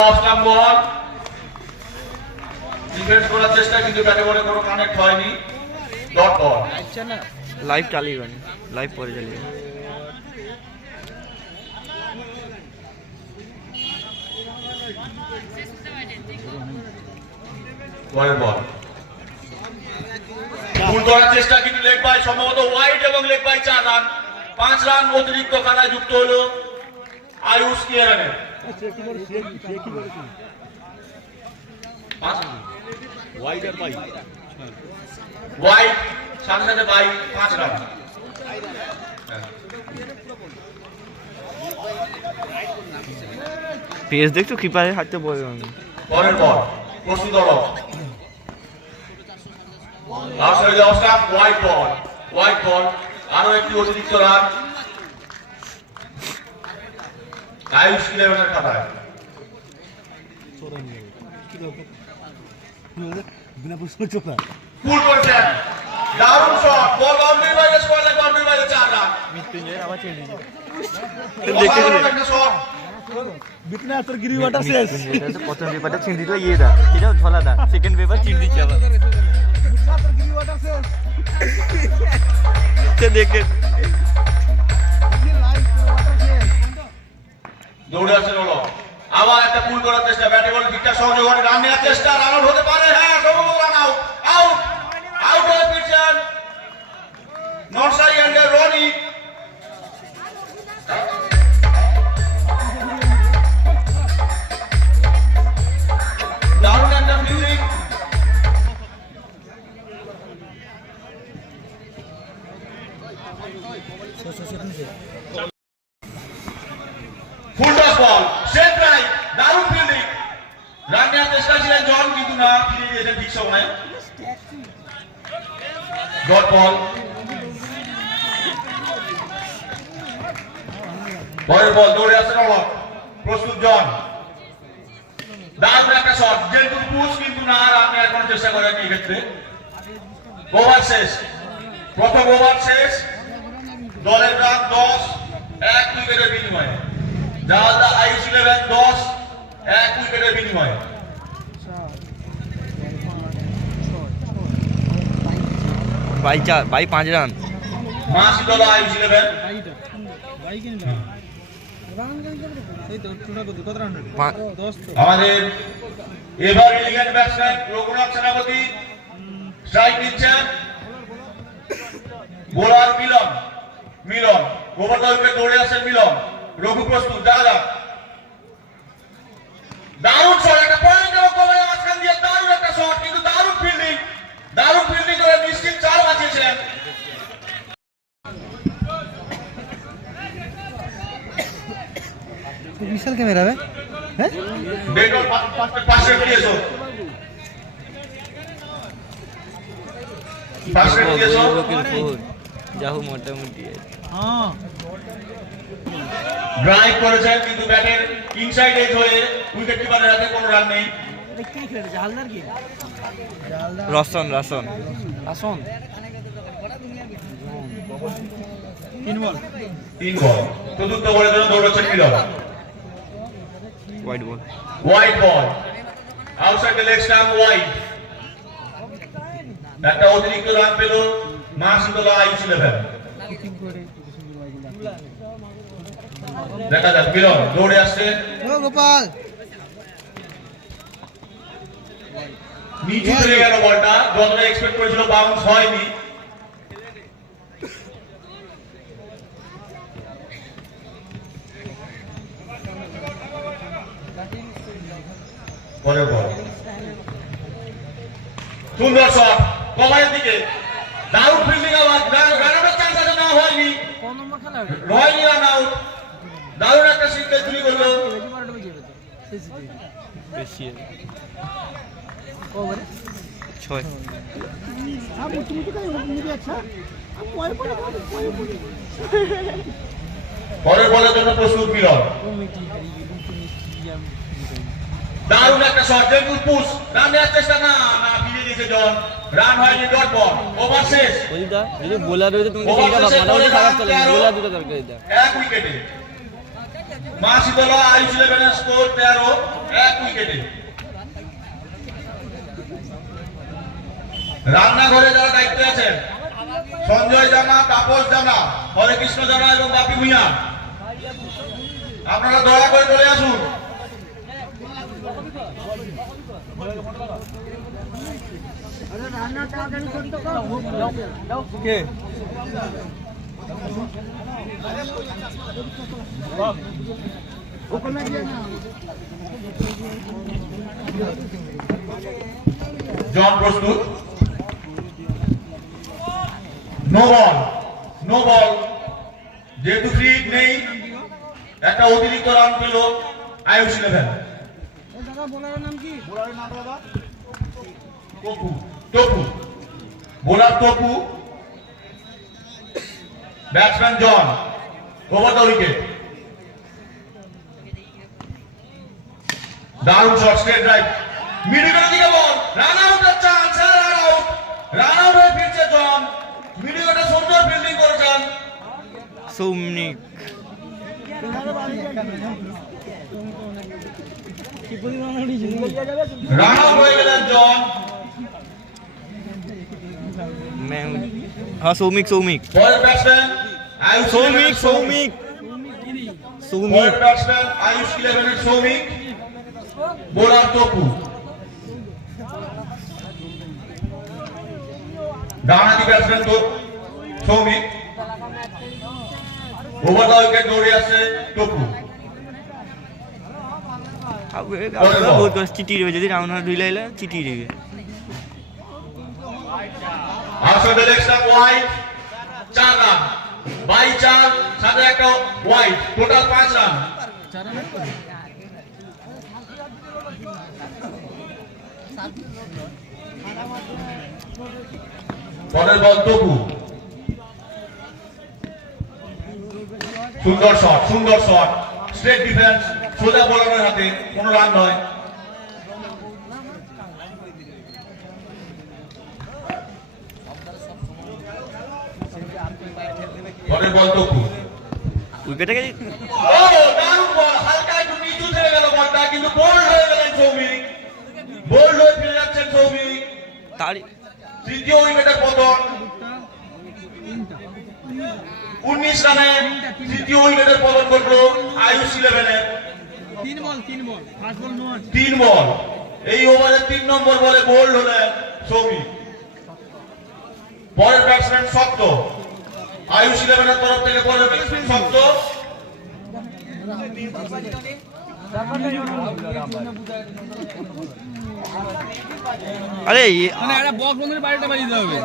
আসলাম বল defence করার চেষ্টা কিন্তু ব্যাটে বলে কোনো কানেক্ট হয়নি। ডট বল। আচ্ছা না লাইভ চালিয়ে গেল, লাইভ পরে চালিয়ে পরের বল ফুল করার চেষ্টা কিন্তু লেগ বাই সম্ভবত ওয়াইড এবং লেগ বাই 4 রান। 5 রান অতিরিক্ত খেলায় যুক্ত হলো আয়ুষ কেরানের। ওয়াইড সাথে সাথে বাই 5 রান। পেস দেখছো কিপারের হাতে বল। পরের বল প্রস্তুত হলো লাস্ট হয়ে যাওয়া স্টাফ ওয়াইড বল আরো একটি অতিরিক্ত রান আয়ুষ ইলেভেনের খাতায়। পুল করেছেন দারুণ শট বল বাউন্ডারি বাইরে স্কোয়ার লাইন বাউন্ডারি বাইরে 4 রান। মৃত্যুঞ্জয় আবার চেঞ্জ দেখতে একটা শট बितना तर गिरी वाटर शेष প্রথম পেপারটা চিন দিল ইয়ে দা এটাও ঝোলা দা সেকেন্ড পেপার চিন দিচ্ছে আবার बितना तर गिरी वाटर शेष তে দেখে দৌড়ে আসেন হলো আবার একটা পুল করার চেষ্টা ব্যাটে বল ঠিকঠাক সহযোগ করে রান নেওয়ার চেষ্টা রান আউট হতে পারে। হ্যাঁ সম্ভবত রান আউট আউট হয়ে ফিরছেন নরসারি এন্ড রনি। দারুণ একটা ফিল্ডিং ফুল টস বল সেট রাইট দারুণ ফিল্ডিং রান নেওয়ার চেষ্টা ছিলেন জন কিন্তু না ফিরিয়ে দিয়েছেন ঠিক সময়ে। ডট বল পরের বল দৌড়ে আসছেন অলক প্রস্তুত জন দারুণ একটা শট যেহেতু পুশ কিন্তু না রান নেওয়ার কোনো চেষ্টা করেনি এক্ষেত্রে। ওভার শেষ প্রথম ওভার শেষ দলের রান 10 1 উইকেটের বিনিময়ে জালদা আইস 11 10 1 উইকেটের বিনিময়ে। বাই 5 রান মাসি দল আইস 11 भाई के नहीं रान सही तो टूना को कत रान 10 तो আমাদের এবার elegant batsman Raghunath Senapati strike দিচ্ছেন bowler Milan over the wicket দৌড়ে আসেন মিলন রঘু প্রস্তুত দেখা যাক দারুণ শট একটা পয়েন্ট এবং কভারে মাঝখান দিয়ে দারুণ একটা শট কিন্তু দারুণ ফিল্ডিং করে নিশ্চিত 4 বাঁচিয়েছেন। विशाल कैमरा है हैं বেটল পাশে ফিরেছো পাশে ফিরেছো যাহু মোটামুটি हां ড্রাইভ করেছেন কিন্তু ব্যাটের ইনসাইড এজ হয়ে উইকেট কিপারের হাতে কোনো রান নেই। কি খেলে জালদার কি জালদার রসন 3 বল চতুর্থ বলের জন্য দৌড়াচ্ছেন Milan. Wide ball outside the leg stump wide একটা অতিরিক্ত রান পেল মাসুদুল্লাহ আইস 11। দেখা যাক মিলন দৌড়ে আসছে ও গোপাল নিচে চলে গেল বলটা যতটা এক্সপেক্ট করেছিল বাউন্স হয়নি। পরের বল সুন্দর শট কভারের দিকে দারুণ ফিল্ডিং আওয়াজ রানারের চান্স আছে না হয়নি কোন নম্বর খেলা রয়নি রান আউট দারুণ একটা সিঙ্গেল চুরি করলো বেশি ओवर 6 अब तुम तो कहीं मुझे अच्छा अब कोई পরের বলের জন্য প্রস্তুত মিলন দারুণ একটা শট যেহেতু পুশ রান নেওয়ার চেষ্টা না ফিরিয়ে দিয়েছে জন রান হয়নি ডট বল ওভার শেষ বুঝিদা যদি বোলার হইতো তুমি এইটা মোটামুটি খারাপ চলে বোলার দুটো দরকার এটা 1 উইকেটে মা শীতলা আইস 11 এর স্কোর 13 এক উইকেটে। রান্নাঘরে যারা দায়িত্বে আছেন সঞ্জয় জানা, তাপস জানা, হরে কৃষ্ণ জানা এবং বাপি ভূঁইয়া, আপনারা দয়া করে চলে আসুন। কে জন প্রস্তুত, নো বল, নো বল। যেহেতু ফ্রি নেই, একটা অতিরিক্ত রান পেল Ayush 11। Topu, Topu, bowler Topu, batsman John, over the wicket. দারুণ শট, স্ট্রেট ড্রাইভ, মিডল দিকে বল, রান আউটের chance, run out, run out হয়ে ফিরছে জন। মিডলটা সুন্দর ফিল্ডিং করেছেন সৌমিক। রান আউট হয়ে গেলেন জন। হ্যাঁ সৌমিক, সৌমিক, পরের ব্যাটসম্যান আয়ুষ সৌমিক, 11 সৌমিক, সৌমিক। পরের ব্যাটসম্যান আয়ুষ 11 এর সৌমিক, বোলার টপু। ডানহাতি ব্যাটসম্যান তো সৌমিক, ওভার দ্য উইকেট দৌড়ে আসছে টপু। বহুত চিঠি দেবে যদি রাউন্ড ঢুইলাইলে চিঠি দেবে। আসলে লেগস্টাম্প ওয়াইড, 4 রান, বাই 4 সাথে একটা ওয়াইড, টোটাল 5 রান। পরের বল টপু, সুন্দর শট, সুন্দর শট, স্ট্রেট ডিফেন্স, সোজা বোলারের হাতে, কোনো রান নয়। পরের বল টপু, উইকেটে গেছে। ও দারুণ বল, হালকা একটু নিচু থেকে গেল বলটা, কিন্তু বোল্ড হয়ে গেলেন সৌমিক, বোল্ড হয়ে ফিরে যাচ্ছেন সৌমিক। তারই তৃতীয় উইকেটের পতন, 19 রানে তৃতীয় উইকেটের পতন ঘটলো আয়ুষ 11 এর। 3 বল, এই ওভারের 3 নম্বর বলে বোল্ড হলেন সৌমিক। পরের ব্যাটসম্যান শক্ত, আয়ুষ 11 এর তরফ থেকে পরের ব্যাটসম্যান শক্ত। আরে মানে একটা বক্স বন্ধের বাড়িটা বাজিয়ে দিতে হবে।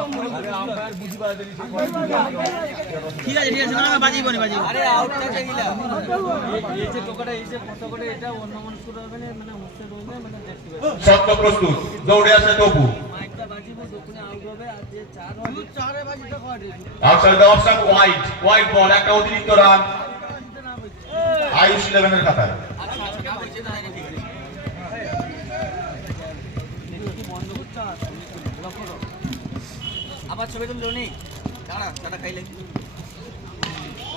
ঠিক আছে, ঠিক আছে, না বাজিয়ে বনি বাজিয়ে। আরে আউটটা গিলা এই যে টোকাটা এই যে ফটোকটা এটা অন্য মানুষ করে হবে না, মানে হচ্ছে রোবে, মানে দেখতে পাবে। শক্ত প্রস্তুত, দৌড়ে আসে টপু। মাইকটা বাজিব, দক্ষিণে আউট হবে, আর যে 4 বাজিটা করে outside the off stump wide, wide ball, একটা অতিরিক্ত রান আয়ুষ 11 এর খাতায়। আবার ছবি তুললো নেই, দাঁড়া দাঁড়া খাইলে।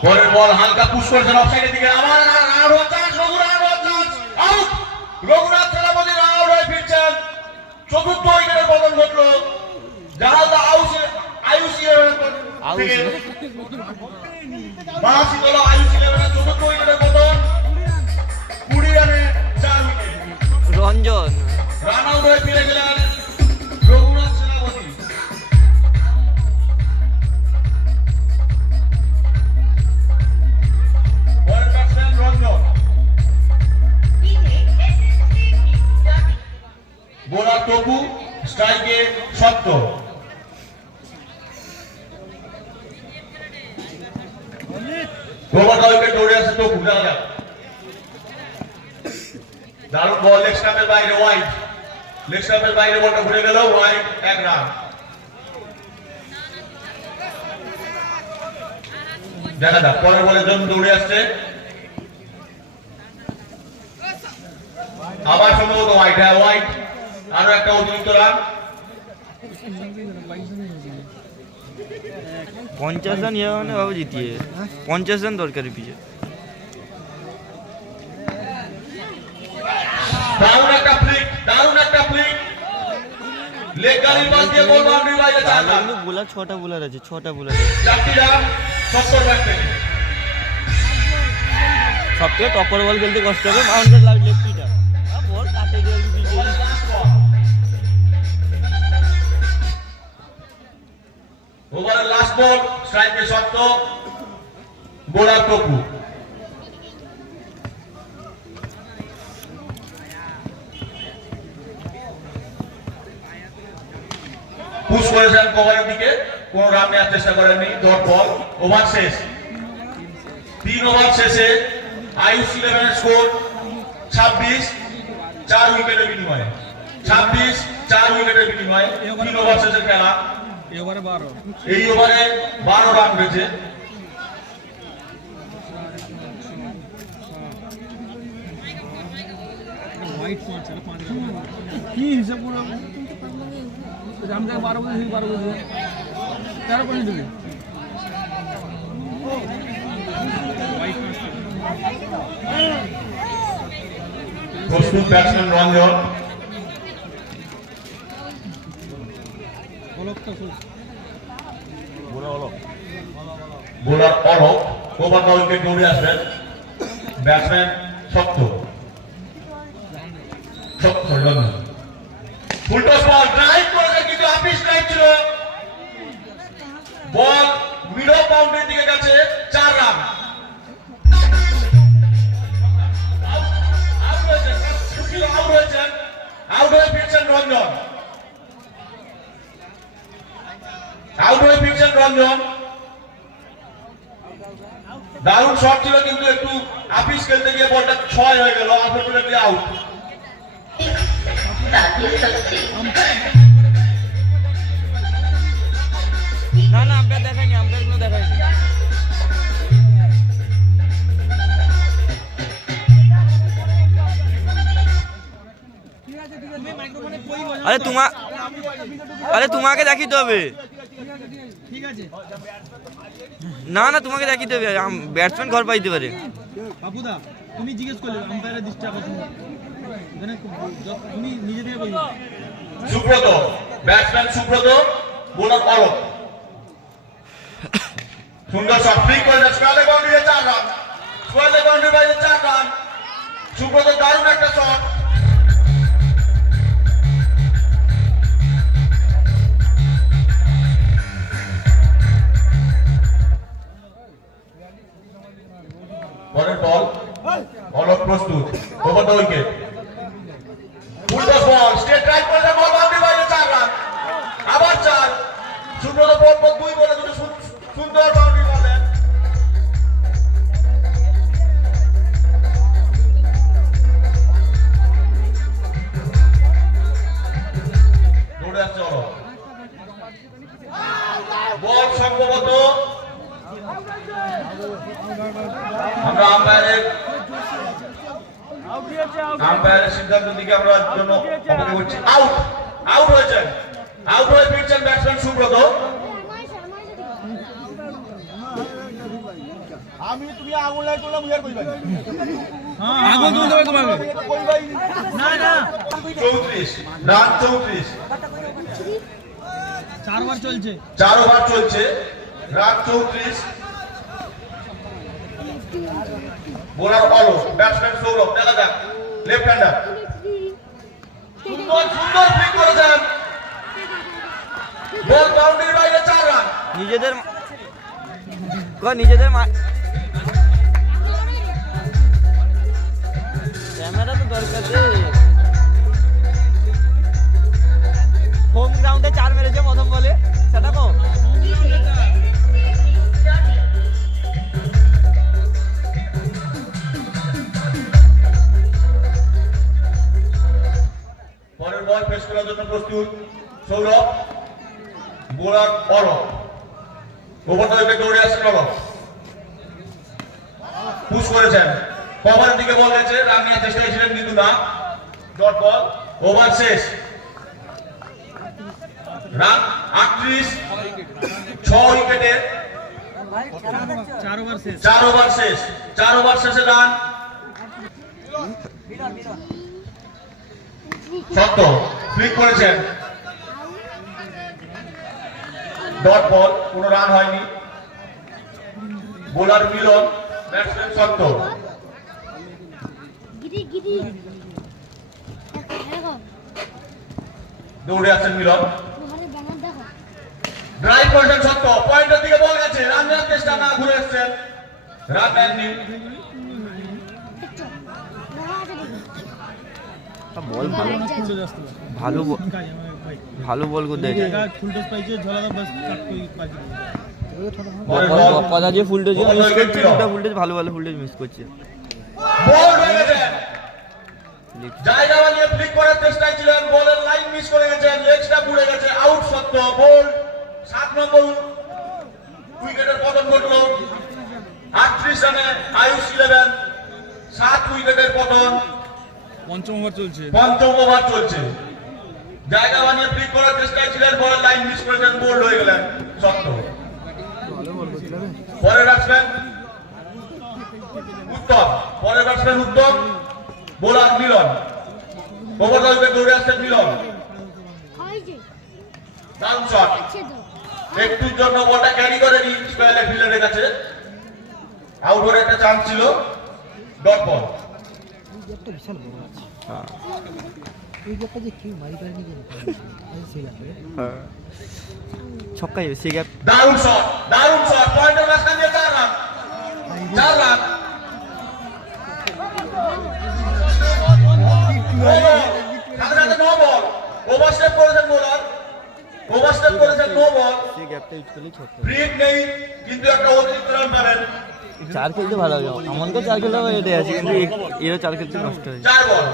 পরের বল হালকা পুশ করেছেন অফসাইডের দিকে, আবার run out, chance, Raghunath chance, out, Raghunath সেনাপতি রান আউট হয়ে ফিরছেন। চতুর্থ উইকেটের পতন ঘটলো জাহাল দা আয়ুষ 11 থেকে। বাঁশি তোলা আয়ুষ 11 এর চতুর্থ উইকেটের পতন, 20 রানে 4 উইকেট। রঞ্জন রান আউট হয়ে ফিরে গেলেন রঘুনাথ সেনাপতি। পরের ব্যাটসম্যান রঞ্জন, বোলার টপু, স্ট্রাইকে শক্ত। ওভার দ্য উইকেট দৌড়ে আসে টপু, দেখা যাক। দারুণ বল, লেগ স্টাম্পের বাইরে ওয়াইড, লেগ স্টাম্পের বাইরে বলটা ঘুরে গেল, ওয়াইড, 1 রান। দেখা যাক পরের বলের জন্য দৌড়ে আসছে, আবার সম্ভবত ওয়াইড, হ্যাঁ ওয়াইড, আরো একটা অতিরিক্ত রান। 50 রান ইয়ে মানে বাবু জিতিয়ে 50 রান দরকারি পিছে। দারুণ একটা ফ্লিক লেগ গালির পাশ দিয়ে বল বাউন্ডারি বাইরে 4 রান। কিন্তু বোলার 6টা বোলার আছে, 6টা বোলার আছে। 4টি রান 70 ব্যাট থেকে। সবথেকে টপার বল খেলতে কষ্ট হবে মাউন্টেন লাভ লেফটিটা, বল কাটে গিয়ে ওভারের লাস্ট বল, স্ট্রাইকে শর্ত, বোলার টপু। পুশ করেছেন কভারের দিকে, কোন রান নেওয়ার চেষ্টা করেননি। ডট বল, ওভার শেষ। 3 ওভার শেষে আয়ুষ 11 এর স্কোর 26, 4 উইকেটের বিনিময়ে। 26, 4 উইকেটের বিনিময়ে 3 ওভার শেষের খেলা। এই ওভারে 12 রান হয়েছে। কি হিসাব করে রামদার 12 বছর 13 পয়েন্ট দিবে। প্রস্তুত batsman Ranjan, bowler Arak. Over the wicket দৌড়ে আসবেন ব্যাটসম্যান শক্ত। Ranjan full toss ball, drive করেছে কিন্তু আপিস ড্রাইভ ছিল। বল মিডল বাউন্ডারির দিকে গেছে, 4 রান। আউট হয়ে ফিরছেন রঞ্জন। দারুণ শট ছিল কিন্তু একটু আপিস খেলতে গিয়ে বলটা 6 হয়ে গেল। Unfortunately out. না না আম্পায়ার দেখায়নি, আম্পায়ার কোনো দেখায়নি। আরে তোমাকে দেখিতে হবে। ঠিক আছে না না তোমাকে দেখিতে হবে, ব্যাটসম্যান ঘর পাইতে পারে। বাবুদা তুমি জিজ্ঞেস করলে আম্পায়ারের দৃষ্টি আকর্ষণ এখানে তুমি নিজে থেকে বলবে। Subrata, batsman Subrata, bowler Arak. সুন্দর শট, ফ্লিক করে স্কোয়ারে বাউন্ডারিতে 4 রান। স্কোয়ারে বাউন্ডারি বাইরে 4 রান। সুব্রত দারুণ একটা শট। পরের বল, অরক প্রস্তুত। Over the wicket, full toss ball, straight drive করে বল বাউন্ডারি বাইরে 4 রান। আবার 4। সুব্রত পরপর 2 বলে দুটো সুন্দর বাউন্ডারি মারলেন। দৌড়ে আসছে অরক। বল সম্ভবত আমরা আম্পায়ারের সিদ্ধান্তের দিকে আমরা জন্য অপেক্ষা করছি। আউট হয়েছেন। আউট হয়ে ফিরছেন ব্যাটসম্যান সুব্রত। আমি তুমি আগুন লাইট করলাম ইয়ার কইবা আগুন তুলতে হবে তোমাকে। কইবাই না না 34 রান, 34। 4 ওভার চলছে। 4 ওভার চলছে, run 34। Bowler Alok, batsman Sourav. দেখা যাক, লেফট হ্যান্ডার। সুন্দর ফ্লিক করেছেন, বল বাউন্ডারির বাইরে 4 রান। নিজেদের ক্যামেরা তো দরকার রে। হোম গ্রাউন্ডে 4 মেরেছে প্রথম বলে, সেটা কো পরের বল পেশ করার জন্য প্রস্তুত Saurav. Bowler Arak. Over the wicket দৌড়ে আসছেন অরক। পুশ করেছেন, কভারের দিকে বল গেছে, রান নেওয়ার চেষ্টা করেছিলেন কিন্তু না। ডট বল, ওভার শেষ। রান 38, 6 উইকেটে 4 ওভার শেষ। 4 ওভার শেষ। 4 ওভার শেষে রান সত্য ফ্লিক করেছেন ডট বল, কোনো রান হয়নি। বোলার মিলন, ব্যাটসম্যান সত্য। দৌড়ে আসছেন মিলন, ড্রাইভ করেছেন সত্য, পয়েন্টের দিকে বল গেছে, রান নেওয়ার চেষ্টা না, ঘুরে এসছেন, রান নেননি। বল ভালো ভালো বল করতে কথা যে ফুলটেজ মিস করছে, দুটো ফুলটেজ ভালো ভালো ফুলটেজ মিস করছে। বল হয়ে গেছে, জায়গা বানিয়ে ফ্লিক করার চেষ্টায় ছিলেন, বলের লাইন মিস করে গেছেন, লেগ স্টাম্প উড়ে গেছে, আউট সত্য। বল 7 নম্বর উইকেটের পতন ঘটলো 38 রানে আয়ুষ 11, 7 উইকেটের পতন। পঞ্চম ওভার চলছে, জায়গা বানিয়ে ফ্লিক করার চেষ্টায় ছিলেন, বলের লাইন মিস করেছেন, বোল্ড হয়ে গেলেন সত্য। পরের ব্যাটসম্যান উত্তম, পরের batsman Uttam, bowler Milan, over the wicket দৌড়ে আসছেন মিলন, দারুণ শট, একটুর জন্য বলটা ক্যারি করেনি স্কয়ার লেগ ফিল্ডারের কাছে, আউট হওয়ার একটা চান্স ছিল, ডট বল। ছক্কাই সে গ্যাপ, দারুণ শট, পয়েন্টের মাঝখান দিয়ে 4 রান, 4 রান। সাথে সাথে নো বল, ওভারস্টেপ করেছেন বোলার, ওভারস্টেপ করেছেন, নো বল, সে গ্যাপটা ইউজ করলেই ছক্কা। ব্রেক নেই, কিন্তু একটা অতিরিক্ত রান পাবেন। 4 খেলতে ভালো লাগে, আমাকে 4 খেলতে এটাই আছে, কিন্তু এরও 4 খেলতে নষ্ট হয়েছে। 4 বল,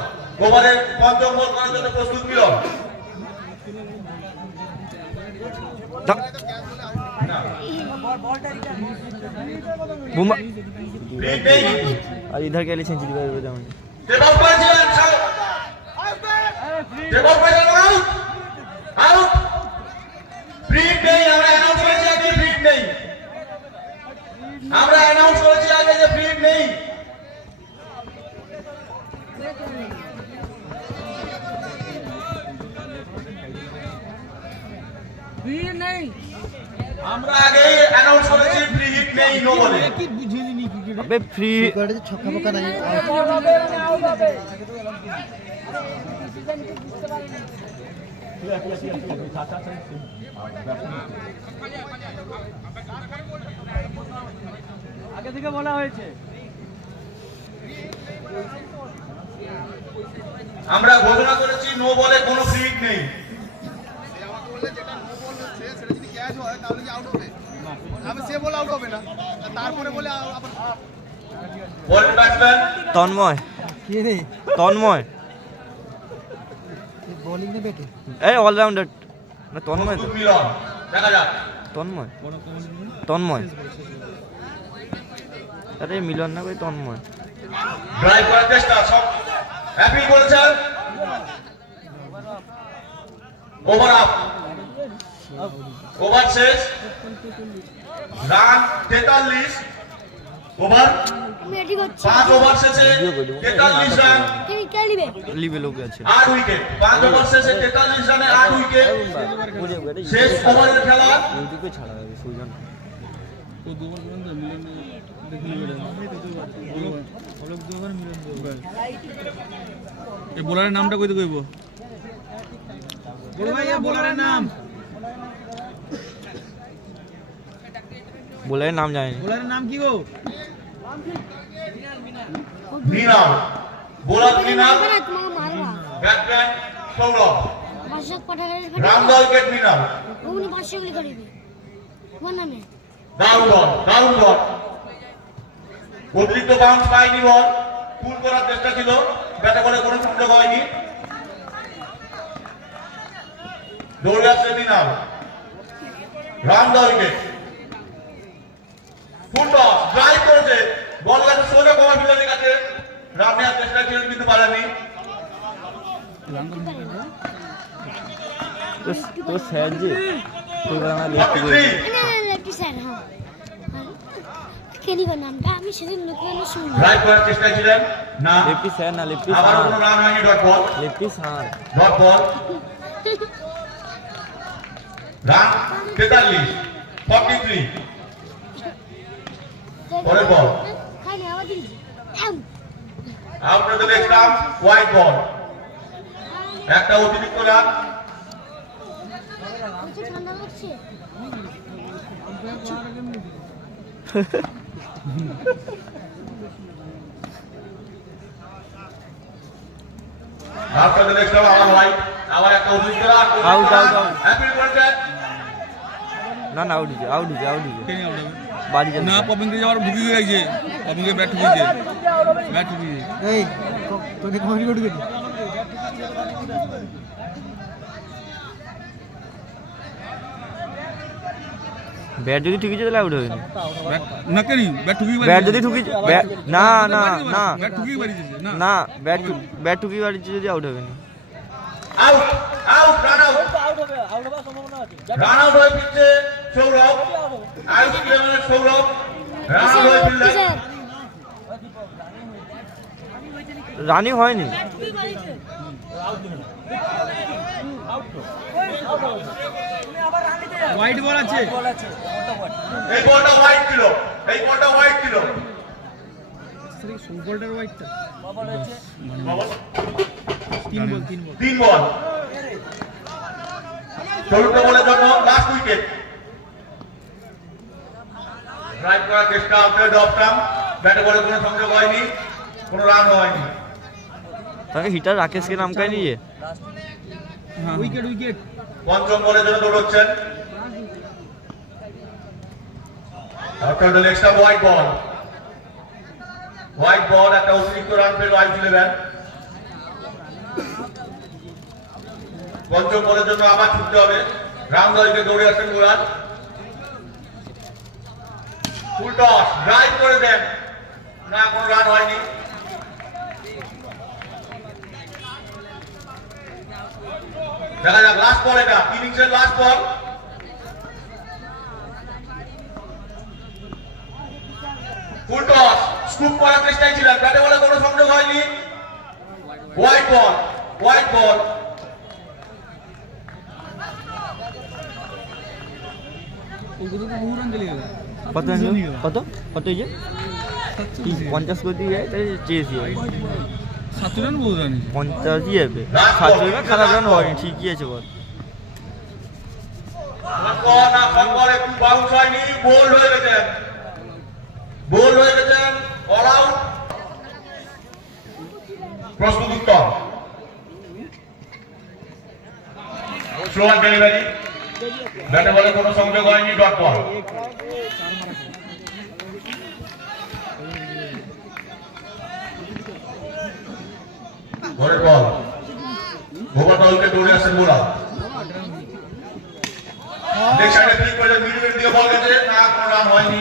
ওভারের পঞ্চম বল করার জন্য প্রস্তুত মিলন। বুমা ব্রেক নেই, আর ইধার গেলে সেঞ্চুরি করবে যেমন। টেবল করেছিলেন, টেবল করেছিলেন, আউট, আউট। ব্রেক নেই, আমরা অ্যানাউন্স করেছি আগে ব্রেক নেই, আমরা অ্যানাউন্স করেছি আগে যে ব্রেক নেই। আমরা আগে অ্যানাউন্স করেছি ফ্রি হিট নেই, নো বলে। আবে ফ্রি ছক্কা পক্কা নাই, আগে থেকে বলা হয়েছে। আমরা ঘোষণা করেছি নো বলে কোনো ফ্রি হিট নেই। বলের ব্যাটসম্যান তন্ময়, তন্ময় বোলিং না ব্যাটিং? এই অলরাউন্ডার না তন্ময়, তো মিলন, দেখা যাক। তন্ময় আরে মিলন না ভাই, তন্ময়। ড্রাইভ করার চেষ্টা, সব হ্যাপি করেছেন, ওভার আপ, ওভার শেষ, রান 43, ওভার 5 ওভার শেষে 43 রান, লিবে লোক আছে 8 উইকেট, 5 ওভার শেষে 43 রানে 8 উইকেট, শেষ ওভারের খেলা। ইউটিউবে ছাড়া হবে সুজন। এই বোলারের নামটা কইতে কইব, বড় ভাই বোলারের নাম, বোলারের নাম জানি না। বোলারের নাম কি গো? Mrinal, bowler Mrinal, batsman Saurav, run the wicket Mrinal. দারুণ বল, দারুণ বল, অতিরিক্ত বাউন্স পায়নি, বল পুল করার চেষ্টা ছিল, ব্যাটে করে কোনো সুযোগ হয়নি, দৌড়ে আসছে Mrinal, run the wicket, full toss, drive করেছে, বল গেছে সোজা কভার ফিল্ডারের কাছে, রান নেওয়ার চেষ্টা ছিলেন কিন্তু পারেনি। তো স্যার জি তুই বাংলা লেফট 43, ড্রাইভ করার চেষ্টা ছিলেন, না লেগ পিস স্যার না, লেগ পিস আবার হার, কোনো রান হয়নি, ডট বল। লেগ পিস হার। Dot ball. রান 43, 43। পরের ball. Out for the next run, white ball. একটা অতিরিক্ত রান। ঠান্ডা লাগছে out for the next run, আবার হোয়াইট। আবার একটা অতিরিক্ত run. Out, out, out. Happy বলছে। না না, আউট হয়েছে, আউট হয়েছে, আউট হয়েছে। কেন আউট হবে বাড়ি যাবে না? পপিং কে যাওয়ার ঢুকি গেছে, পপিং কে ব্যাট ঢুকিয়েছে, ব্যাট ঢুকিয়েছে। এই তোকে কমেন্ট করে দিবি ব্যাট যদি ঠুকেছে তাহলে আউট হবে না। ব্যাট না কেন ব্যাট ঢুকিয়ে ব্যাট যদি ঠুকি না না না ব্যাট ঢুকিয়ে বাড়িছে না। না, ব্যাট ঠুকি বাড়িছে যদি আউট হবে না। Out, out, run out. Run out হয়ে ফিরছে সৌরভ। আউট ইলেভেনের সৌরভ রান আউট হয়ে ফিরলেন। রানিং হয়নি। হোয়াইট বল আছে। এই বলটা হোয়াইট ছিল, এই বলটা হোয়াইট ছিল। সুপারটার হোয়াইটটা বাবা, 3 বল 3 বল। 3 বল। চতুর্থ বলের জন্য লাস্ট উইকেট। ড্রাইভ করার চেষ্টা আউটের অফ স্টাম্প। ব্যাটে বলে কোনো সংযোগ হয়নি, কোনো রান হয়নি। তাকে হিটার রাকেশকে নাম কাই নিয়ে উইকেট উইকেট। পঞ্চম বলের জন্য দৌড়চ্ছেন। After the next white ball. White ball, একটা অতিরিক্ত রান পেল আইস ইলেভেন। পঞ্চম বলের জন্য আবার ছুটতে হবে। রাউন্ড দলকে দৌড়ে আসছেন গোলান। ফুল টস, ড্রাইভ করে দেন, না কোনো রান হয়নি। দেখা যাক লাস্ট বল, এটা ইনিংসের লাস্ট বল। ফুল টস, স্কুপ করার চেষ্টায় ছিলেন, ব্যাটে বলে কোনো সংযোগ হয়নি। হোয়াইট বল, হোয়াইট বল। বহু রান চলে গেল। কত কত কত এই যে 50 করে দিয়ে যায় তাই চেয়েছি 7 রান বহু রান। 50ই যাবে। 7 রান খারাপ রান হয়নি, ঠিকই আছে বল। না ফল একটু বাউন্স হয়নি, বোল্ড হয়ে গেছেন, বোল্ড হয়ে গেছেন, অল আউট। প্রস্তুত উত্তর। স্লোয়ার ডেলিভারি, ব্যাটে বলে কোনো সংযোগ হয়নি, ডট বল। ঘরের বল, ভোগা দলকে দৌড়ে আসেন বোলার। লেগ সাইডে ক্লিক করে মিডল দিয়ে বল গেছে, না কোনো রান হয়নি।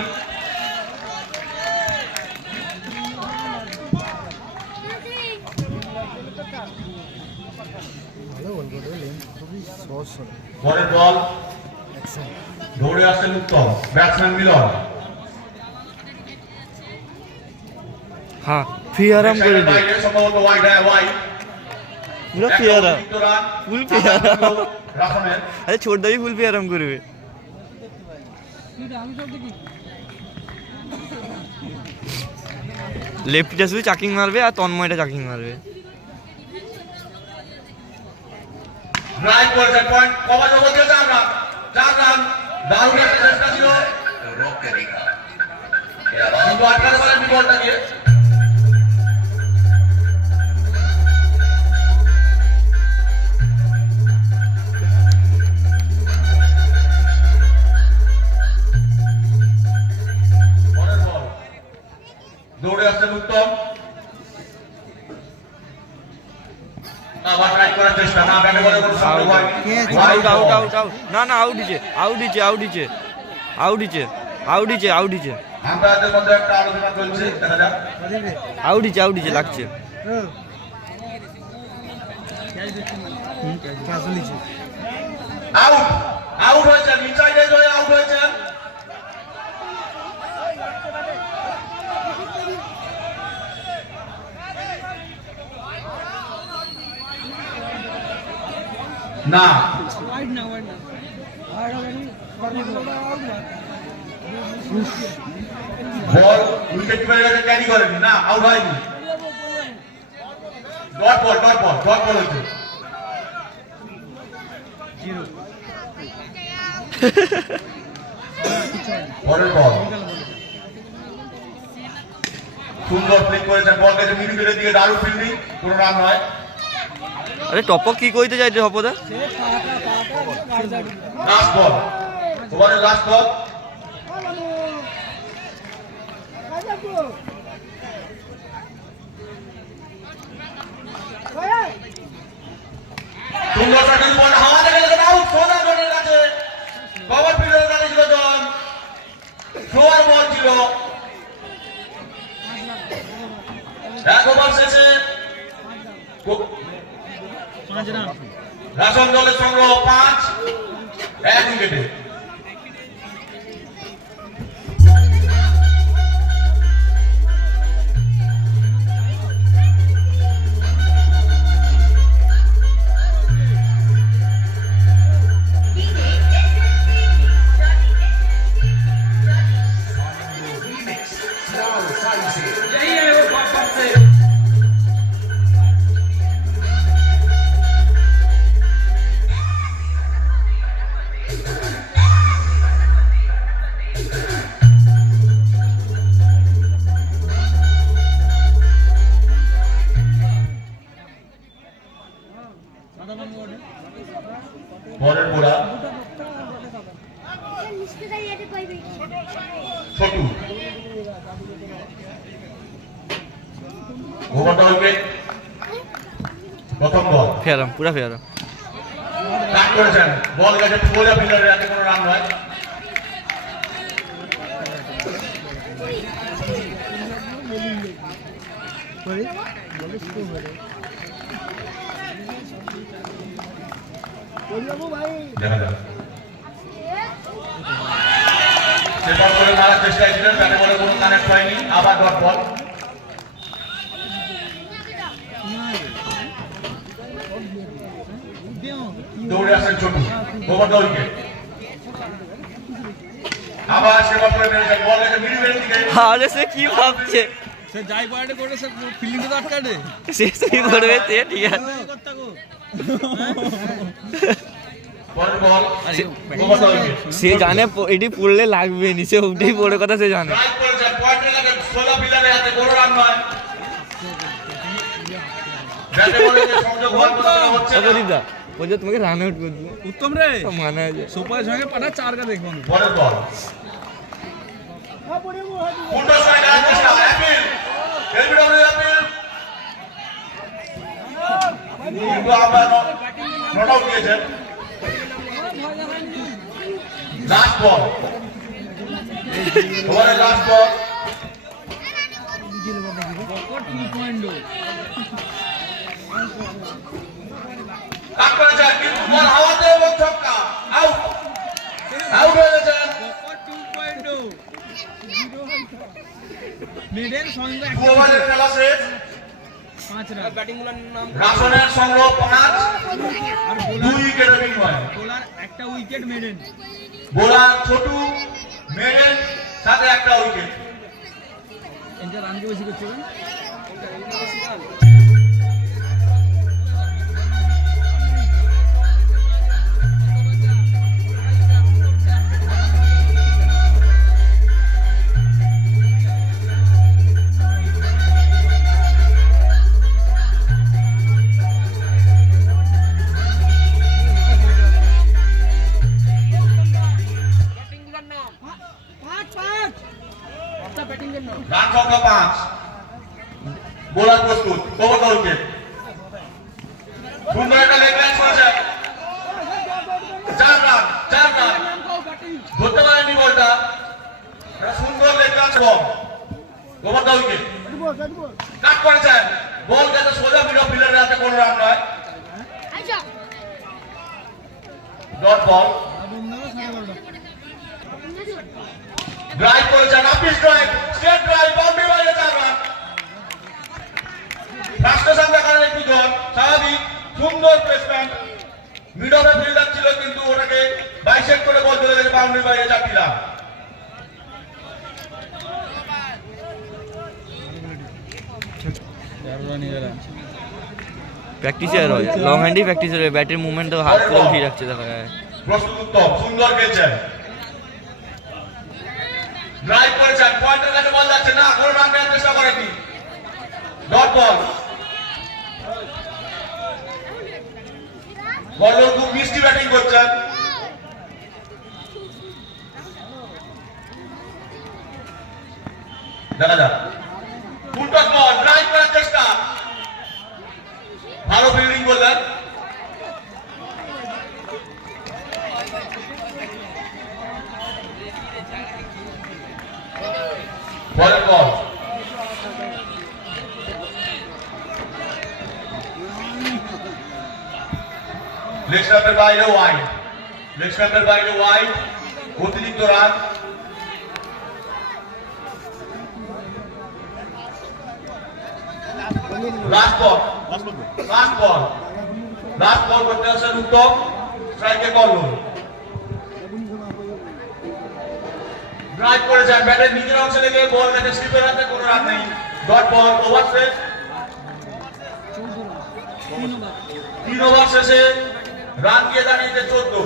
ঘরের বল, দৌড়ে আসেন উত্তম, ব্যাটসম্যান মিলন। হ্যাঁ, ফ্রি আরাম করে দে, বাইরে সম্ভবত ওয়াইড, ওয়াইড। পুরো ফ্রি আরাম, ফুল ফ্রি আরাম। রাখনের আরে ছোট দাবি ফুল ফ্রি আরাম করবে। লেফটিটা শুধু চাকিং মারবে আর তন্ময়টা চাকিং মারবে। ড্রাইভ করেছেন, পয়েন্ট কভার ওভার দিয়ে 4 রান, 4 রান। দারুণ একটা চেষ্টা ছিল, কিন্তু আটকাতে পারেন বলটাকে। দৌড়ে আসছেন উত্তম, আবার ট্রাই করার চেষ্টা, না ব্যাটে বলে কোনো সংযোগ হয়নি। আউট আউট আউট আউট, না না আউট দিছে, আউট দিছে, আউট দিছে, আউট দিছে, আউট দিছে, আউট দিছে, আমাদের মধ্যে একটা আলোচনা চলছে, দেখা যাক। আউট দিছে, আউট দিছে লাগছে। আউট, আউট হয়েছেন, ইনসাইড এজ হয়ে আউট হয়েছেন। না ওয়াইড না বল উইকেট কিপারের কাছে ক্যারি করেনি, না আউট হয়নি। ডট বল হচ্ছে। পরের বল সুন্দর ফ্লিক করেছেন, বল গেছে মিডফিল্ডের দিকে, দারুণ ফিল্ডিং, কোনো রান নয়। আরে টপক কি কইতে চাইছে হপদা? লাস্ট বল, ওভারের লাস্ট বল। সুন্দর শটের বল হাওয়া থেকে গেল, আউট। সোজা জনের কাছে, কভার ফিল্ডের কাছে ছিল জন, ফ্লোয়ার বল ছিল। এক ওভার শেষে রাসন দলের সংগ্রহ 5, 1 উইকেটে। বলের গোড়া ছোটু, ওভারটা উইকেট। প্রথম বল ফেরাম, পুরা ফেরাম। কাট করেছেন, বল গেছে সোজা ফিল্ডারের হাতে, কোনো রান নয়। দেখা যাক, সেটা করে মারার চেষ্টা ছিলেন, তাতে বলে কোনো কানেক্ট হয়নি। আবার ডট বল, দৌড়ে আসেন ছোটু, ওভারটা উইকেট। আবার সেবা করে মেরেছেন, বল গেছে মিডফিল্ডের দিকে। আরে সে কি ভাবছে? সে যাই পয়েন্টে করে সে ফিল্ডিং তো আটকাবে। সে তুই করবে সে ঠিক আছে। পরের বল, ওভারটা উইকেট। সে জানে এটি পড়লে লাগবে নি, সে ওটাই পড়ে কথা সে জানে। ড্রাইভ করেছেন, পয়েন্টে লাগে সোজা ফিল্ডারের হাতে, কোনো রান নয়। ব্যাটে বলে যে সংযোগ হওয়ার কথা হচ্ছে না। অপরিদা বলছে তোমাকে রান আউট করে দিল। উত্তম রে মানে আছে সুপার সঙ্গে পাঠা 4 কা দেখবো। পরের বল, উল্টো সাইড আর চেষ্টা, অ্যাপিল, এলবিডব্লিউ অ্যাপিল, কিন্তু আমরা নট আউট দিয়েছেন। লাস্ট বল, ওভারের লাস্ট বল, কাট করেছেন, কিন্তু বল হাওয়াতে এবং ছক্কা, আউট। আউট হয়ে গেছেন। মিডের সঙ্গে দু ওভারের খেলা শেষ। 5 রান। ব্যাটিং বোলার নাম রাসনের সংগ্রহ 5, আর 2 উইকেটের বিনিময়ে। বোলার একটা wicket maiden. Bowler Chhotu, maiden, সাথে একটা উইকেট। এটা রান কে বেশি করছিলেন। রান সংখ্যা 5, বোলার প্রস্তুত, ওভারটা উইকেট। সুন্দর একটা লেগ ম্যাচ করেছে, 4 রান। ধরতে পারেনি বলটা, একটা সুন্দর লেগ ম্যাচ, বল, ওভারটা উইকেট। কাট করেছেন, বল গেছে সোজা মিডফিল্ডারের হাতে, কোনো রান নয়। ডট বল, ড্রাইভ করেছেন, আপিস ড্রাইভ, স্ট্রেট ড্রাইভ, বাউন্ডারি বাইরে 4 রান। ফ্রাস্ট্রেশন দেখানোর একটু জল, স্বাভাবিক, সুন্দর প্লেসমেন্ট, মিড অফে ফিল্ডার ছিল কিন্তু ওটাকে বাইসেক্ট করে বল চলে গেছে বাউন্ডারি বাইরে 4টি রান। প্র্যাকটিসে আর হয় লং হ্যান্ডই প্র্যাকটিস হবে, ব্যাটের মুভমেন্ট হাত করে উঠিয়ে রাখছে দেখা যায়। প্রস্তুত উত্তম, সুন্দর খেলছেন, ড্রাইভ করেছেন, পয়েন্টের কাছে বল যাচ্ছে না, কোনো রান নেওয়ার চেষ্টা করেনি, ডট বল। বল্লভ খুব মিষ্টি ব্যাটিং করছেন, দেখা যাক। ফুল টস বল, ড্রাইভ করার চেষ্টা, ভালো ফিল্ডিং করলেন। পরের বল, লেগ স্টাম্পের বাইরে ওয়াইড, লেগ স্টাম্পের বাইরে ওয়াইড, অতিরিক্ত রান। লাস্ট বল, লাস্ট বল, লাস্ট বল করতে আসেন উত্তম, স্ট্রাইকে করল, ড্রাইভ করেছেন, ব্যাটের নিজের অংশে লেগে বল গেছে স্লিপের হাতে, কোনো রান নেই, ডট বল। ওভার শেষ, 3 ওভার শেষে রান দিয়ে দাঁড়িয়েছে 14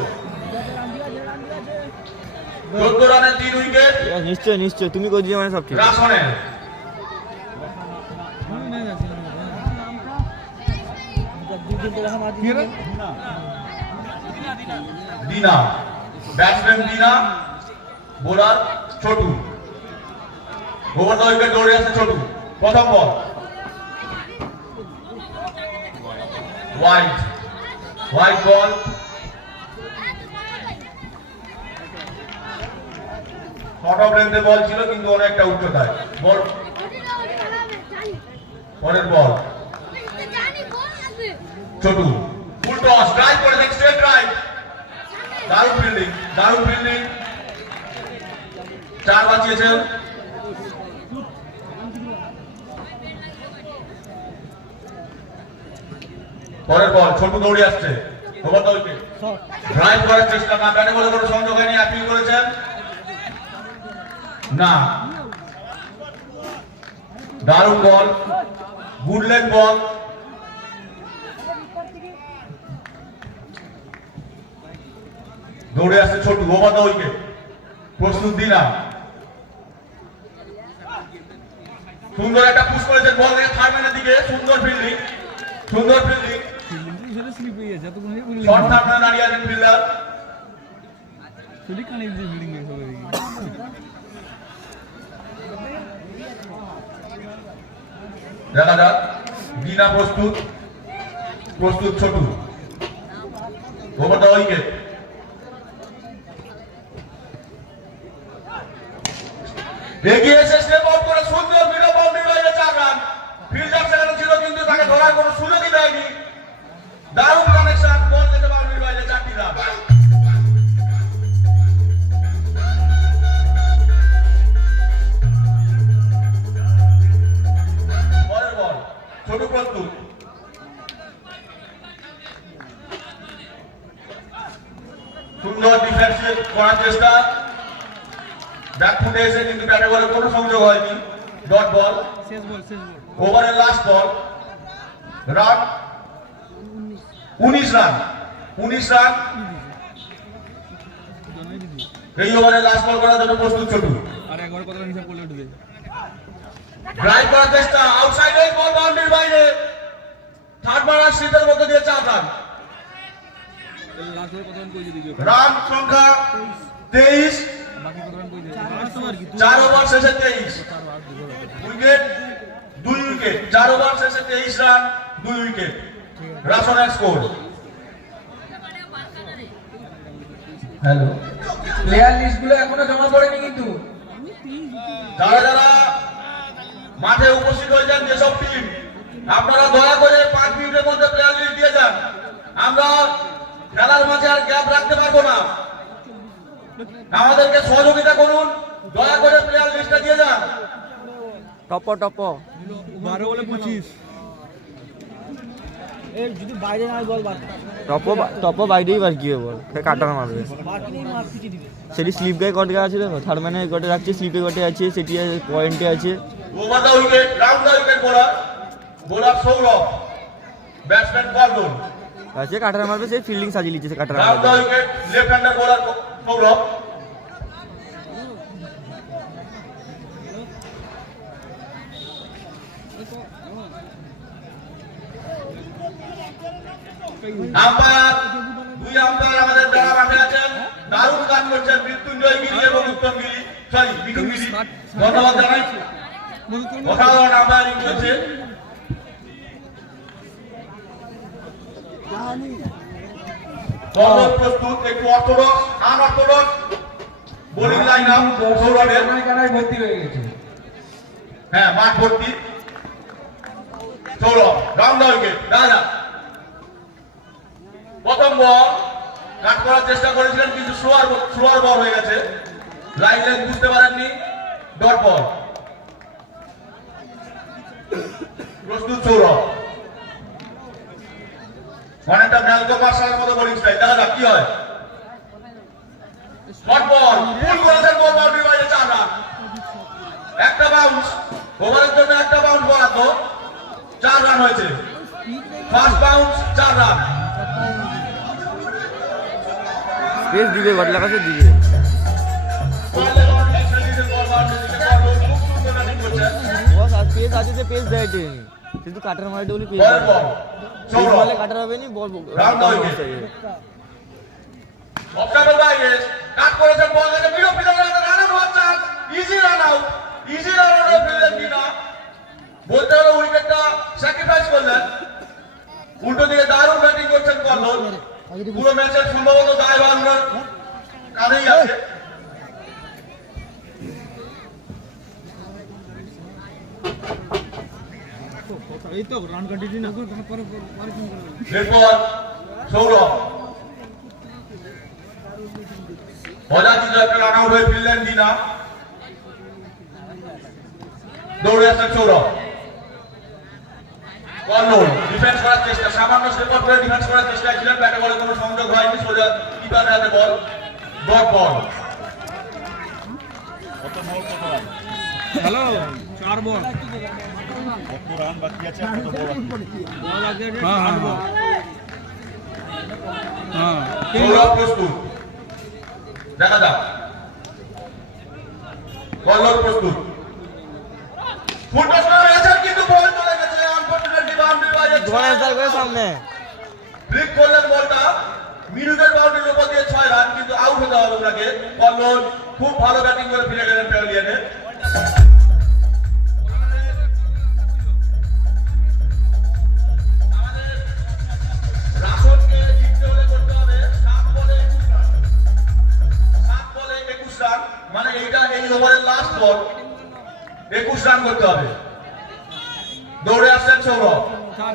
রানে 3 উইকেট। নিশ্চয় নিশ্চয়, তুমি কোচ দিয়ে মানে সব ঠিক। রাসনের Dina, batsman Dina, bowler Chhotu, over the wicket দৌড়ে আসছে ছোটু। প্রথম ball, wide, white ball, short off লেন্থে বল ছিল কিন্তু অনেকটা উচ্চতায় বল। পরের ball, Chhotu, full toss, drive করে দেখ, স্ট্রেট ড্রাইভ, দারুণ ফিল্ডিং, দারুণ ফিল্ডিং, 4 বাঁচিয়েছেন। পরের বল, ছোটু দৌড়ে আসছে, ওভার দ্য উইকেট, ড্রাইভ করার চেষ্টা, না ব্যাটে বলে কোনো সংযোগ হয়নি, অ্যাপিল করেছেন না, দারুণ বল, গুড লেগ বল, দৌড়ে আসছে ছোটু, ওভার দ্য উইকেট। প্রস্তুত দিনা, সুন্দর একটা পুশ করেছেন বল থেকে থার্ড ম্যানের দিকে, সুন্দর ফিল্ডিং, সুন্দর ফিল্ডিং, শর্ট থার্ড ম্যানে দাঁড়িয়ে আছেন ফিল্ডার। দেখা যাক, দিনা প্রস্তুত, প্রস্তুত ছোটু, ওভার দ্য উইকেট, এগিয়ে এসে স্টেপ আউট করে সুন্দর মিড অফ বাউন্ডারি বাইরে 4 রান। ফিল্ডার সেখানে ছিল কিন্তু তাকে ধরার কোনো সুযোগই দেয়নি, দারুণ কানেকশন, বল গেছে বাউন্ডারি বাইরে 4টি রান। পরের বল, ছোট প্রস্তুত, সুন্দর ডিফেন্স করার চেষ্টা, ব্যাক ফুটে এসে কিন্তু ব্যাটে বলে কোনো সংযোগ হয়নি, ডট বল। ওভারের লাস্ট বল, রান 19 রান, 19 রান, এই ওভারের লাস্ট বল করার জন্য প্রস্তুত ছোটু, ড্রাইভ করার চেষ্টা, আউটসাইড এজ বল, বাউন্ডারির বাইরে, থার্ড ম্যান স্লিপের মধ্যে দিয়ে 4 রান। রান সংখ্যা 23, 4 ওভার শেষে 23 উইকেট, 2 উইকেট, 4 ওভার শেষে 23 রান, 2 উইকেট, রাসনের স্কোর। হ্যালো, প্লেয়ার লিস্ট গুলো এখনো জমা পড়েনি কিন্তু যারা যারা মাঠে উপস্থিত হয়েছেন যেসব টিম, আপনারা দয়া করে 5 মিনিটের মধ্যে প্লেয়ার লিস্ট দিয়ে যান, আমরা খেলার মাঝে আর গ্যাপ রাখতে পারবো না, আমাদেরকে সহযোগিতা করুন, দয়া করে প্লেয়ার লিস্টটা দিয়ে যান। টপ টপ 12 বলে 25 এই যদি বাইরে না বল বার টপও বাইরেই বার কি বল কাটার মারবে বাকি নেই মার পিটি দিবে সেটি স্লিপ গায়ে কটে আছে দেখো থার্ড ম্যানে কটে রাখছে স্লিপে কটে আছে সেটি পয়েন্টে আছে over the wicket, round the wicket bowler, bowler Saurav, batsman কর্দন। আছে কাটার মারবে সে ফিল্ডিং সাজিয়ে লিখছে কাটার রাউন্ড দ্য মারবে wicket, left hander bowler Saurav. Umpire, দুই আম্পায়ার আমাদের যারা মাঠে আছেন, দারুণ কাজ করছেন মৃত্যুঞ্জয় গিরি এবং উত্তম গিরি, সরি বিটু গিরি, ধন্যবাদ জানাই। অসাধারণ আম্পায়ারিং করছে। দল প্রস্তুত, একটু orthodox, unorthodox bowling line up সৌরভের। কানায় ভর্তি হয়ে গেছে। হ্যাঁ, মাঠ ভর্তি। সৌরভ, রাউন্ড দ্য উইকেট, রাজা। প্রথম বল কাট করার চেষ্টা করেছিলেন কিন্তু স্লোয়ার বল হয়ে গেছে, লাইন বুঝতে পারেননি, ডট বল। প্রস্তুত সৌরভ, অনেকটা ম্যালকম মার্শালের মতো বোলিং স্টাইল, দেখা যাক কি হয়। ডট বল, ফুল করেছেন, বল বাউন্ডারি বাইরে, 4 রান। একটা বাউন্স, ওভারের জন্য একটা বাউন্স বরাদ্দ, 4 রান হয়েছে। First bounce, 4 run. পেস দিবে বদলা কাছে দিবে বস আর পেস আছে যে পেস দেয় কিন্তু কাটার মারতে বলি পেস বলে কাটার হবে নি বল অফসাইডের বাইরে কাট করেছেন, বল গেছে বিরোধী দলের রানের chance, easy run out, easy run out ফিল্ডের কিনা বলতে হলো উইকেটটা স্যাক্রিফাইস করলেন। উল্টো দিকে দারুণ ব্যাটিং করছেন কর্নল, পুরো ম্যাচের সম্ভবত দায়ভার ওনার কাঁধেই আছে। এই তো রান কন্টিনিউ না এরপর সৌরভ অজাচিত একটা রান আউট হয়ে ফিরলেন কিনা, দৌড়ে আসছেন সৌরভ। কর্নল ডিফেন্স করার চেষ্টা, সামান্য স্টেপ করে ডিফেন্স করার চেষ্টা ছিলেন, ব্যাটে বলে কোনো সংযোগ হয়নি, সোজা কিপারের হাতে বল, ডট বল। হ্যালো 4 বল সৌরভ প্রস্তুত, দেখা যাক। কর্নল প্রস্তুত, ফুল টস করে আছেন কিন্তু বল চলে গেছে, আনফরচুনেটলি বাউন্ডারি বাইরে। গণেশ দার করে সামনে ফ্লিক করলেন বলটা, মিডুকের বাউন্ডারির উপর দিয়ে 6 রান, কিন্তু আউট হতে হবে ওনাকে। কর্নল খুব ভালো ব্যাটিং করে ফিরে গেলেন প্যাভিলিয়নে। রাশনকে জিততে হলে করতে হবে 7 বলে 21 রান, 7 বলে 21 রান, মানে এইটা এই ওভারের লাস্ট বল, 21 রান করতে হবে। দৌড়ে আসছেন সৌরভ,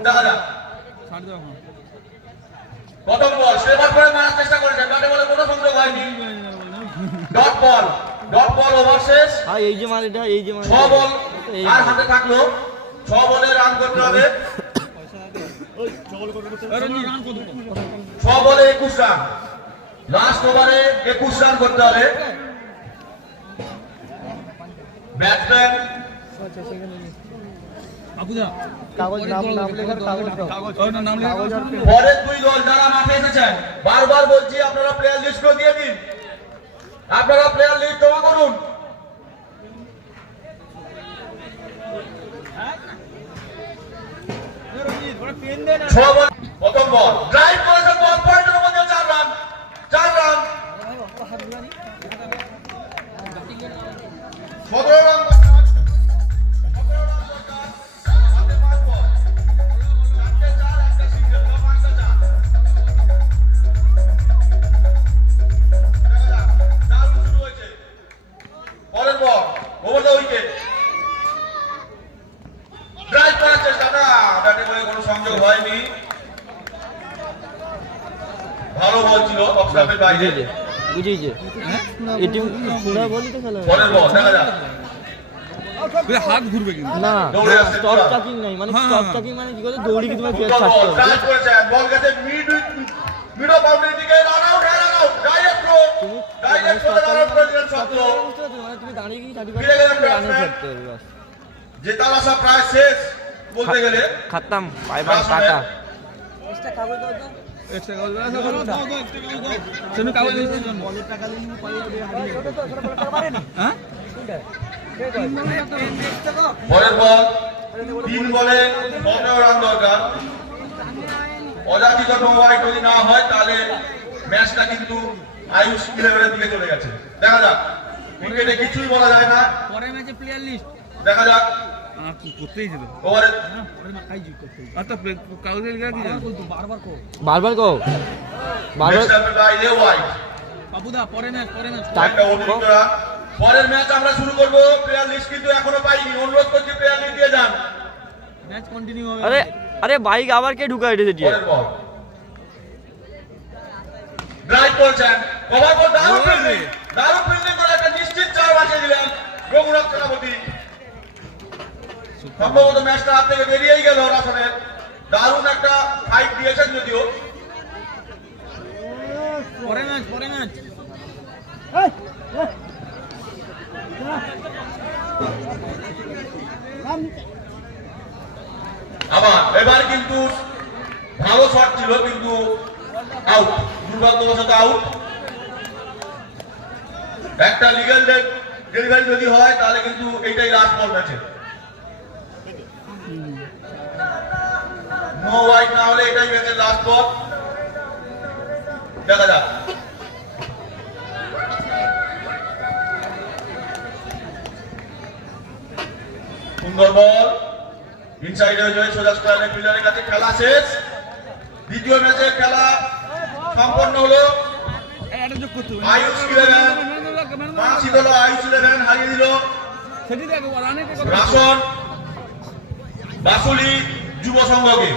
দেখা যাক। প্রথম বল সেবার করে মারার চেষ্টা করেছেন, ব্যাটে বলে কোনো সংযোগ হয়নি, ডট বল, ডট বল, ওভার শেষ। আর এই যে মার এটা এই যে মার 6 বল আর হাতে থাকলো, 6 বলে রান করতে হবে, 6 বলে 21 রান, লাস্ট ওভারে 21 রান করতে হবে। ব্যাটসম্যান কাগজ নাম লেখার কাগজ দাও পরের 2 দল যারা মাঠে এসেছেন, বারবার বলছি আপনারা প্লেয়ার লিস্ট দিয়ে দিন, আপনারা প্লেয়ার লিস্ট জমা করুন। প্রথম বল ড্রাইভ করেছেন, বল পয়েন্টের মধ্যে 4 রান, 4 রান, 17 রান দরকার, 17 রান দরকার, হাতে 5 বল, 4টে 4, একটা সিঙ্গেল, 5টা 4। দারুণ শুরু হয়েছে। পরের বল ওভার দ্য উইকেট, ড্রাইভ করার চেষ্টা, না ব্যাটে বলে কোনো সংযোগ হয়নি, ভালো বল ছিল, অফ স্টাম্পের বাইরে। বুঝেছে এটি পুরো বলই তো খেলা পরের বল দেখা যাক। হাত ঘুরবে কিন্তু না দৌড়ে আসছে স্টপ পুরা। ট্র্যাকিং নাই মানে হ্যাঁ, স্টপ হ্যাঁ। ট্র্যাকিং মানে কি করে দৌড়ি কি তোমার সুন্দর ছাড়তে বল হবে টাচ করেছে বল গেছে মিড অফ বাউন্ডারি দিকে run out direct throw direct throw run out করেছিলেন শব্দ মানে তুমি দাঁড়িয়ে গিয়ে ফিরে গেলেন রানে batsman। ছাড়তে হবে বাস জেতার আশা প্রায় শেষ বলতে গেলে খতম বাই বাই টাটা এক্সট্রা কাগজ শুনুন কাগজ লিস্টের জন্য হ্যাঁ পরের বল 3 বলে 15 রান দরকার অযাচিত নো ওয়াইড যদি না হয় তাহলে ম্যাচটা কিন্তু আয়ুষ 11 দিকে চলে গেছে দেখা যাক ক্রিকেটে কিছুই বলা যায় না পরের ম্যাচে প্লেয়ার লিস্ট দেখা যাক করতেই ছিল ওভারে আচ্ছা কাগজে লিখা কি জানো বারবার কো বারবার কো বারবার নেক্সট টাইম বাইরে ওয়াইড বাবুদা পরের ম্যাচ একটা অতিরিক্ত রান পরের ম্যাচ আমরা শুরু করব প্লেয়ার লিস্ট কিন্তু এখনো পাইনি অনুরোধ করছি প্লেয়ার লিস্ট দিয়ে যান ম্যাচ কন্টিনিউ হবে আরে আরে বাইক আবার কে ঢুকায় এটা দিয়ে পরের বল ড্রাইভ করছেন কভার বল দারুণ ফিল্ডিং করে একটা নিশ্চিত চার বাঁচিয়ে দিলেন রঘুনাথ সেনাপতি সম্ভবত ম্যাচটা হাত থেকে বেরিয়েই গেল রাসনের দারুণ একটা ফাইট দিয়েছেন যদিও পরের ম্যাচ আবার এবার কিন্তু ভালো শট ছিল কিন্তু আউট দুর্ভাগ্যবশত আউট একটা লিগ্যাল ডেলিভারি যদি হয় তাহলে কিন্তু এটাই লাস্ট বল ম্যাচে নো ওয়াইড না হলে এটাই ম্যাচের লাস্ট বল দেখা যাক সুন্দর বল ইনসাইডে হয়ে সোজা স্কোয়ারের ফিল্ডারের কাছে খেলা শেষ দ্বিতীয় ম্যাচে খেলা সম্পন্ন হলো এটা যোগ করতে হবে আয়ুষ 11 মানসিক হলো আয়ুষ 11 হারিয়ে দিল সেটি দেখো রানে রাসন বাসুলি যুব সংঘকে